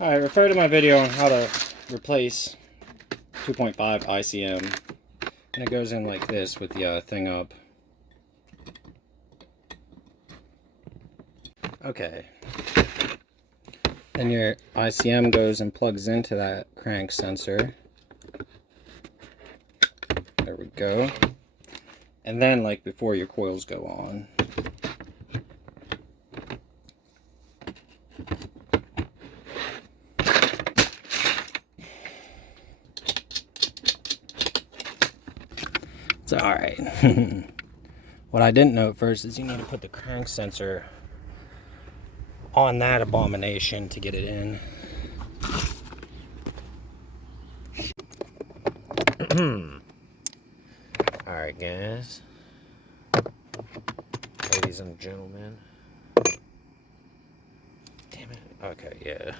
Alright, refer to my video on how to replace 2.5 ICM. And it goes in like this with the thing up. Okay. Then your ICM goes and plugs into that crank sensor. There we go. And then, like before, your coils go on. It's alright. What I didn't know at first is you need to put the crank sensor on that abomination to get it in. Alright, guys. Ladies and gentlemen. Damn it. Okay, yeah.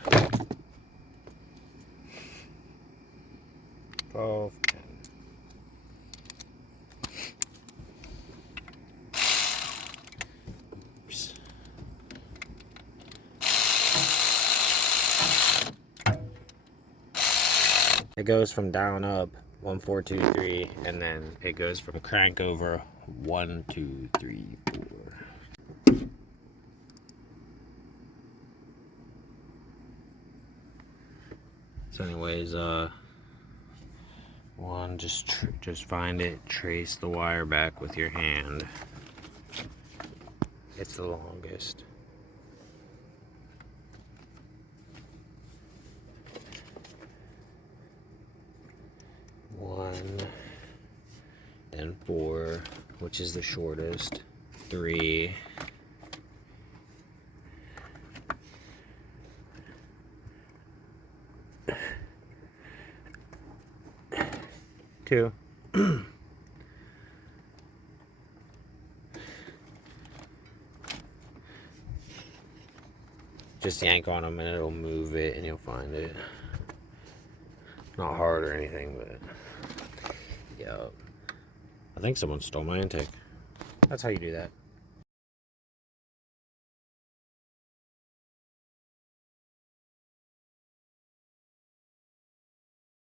12, 10. Oops. It goes from down up 1, 4, 2, 3, and then it goes from crank over 1, 2, 3, 4. So anyways, one, just find it, trace the wire back with your hand. It's the longest. One, then 4, which is the shortest. 3. 2. Just yank on them and it'll move it and you'll find it. Not hard or anything, but yeah. I think someone stole my intake. That's how you do that.